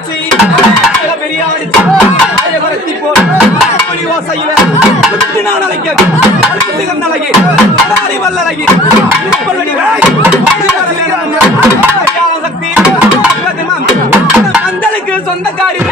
அம்படச்சி பெரியாடி ஆயவரத்தி போல். புலி ஓசையில நான் அழகி அழகி அழகி சக்தி மந்தளுக்கு சொந்தக்காரி.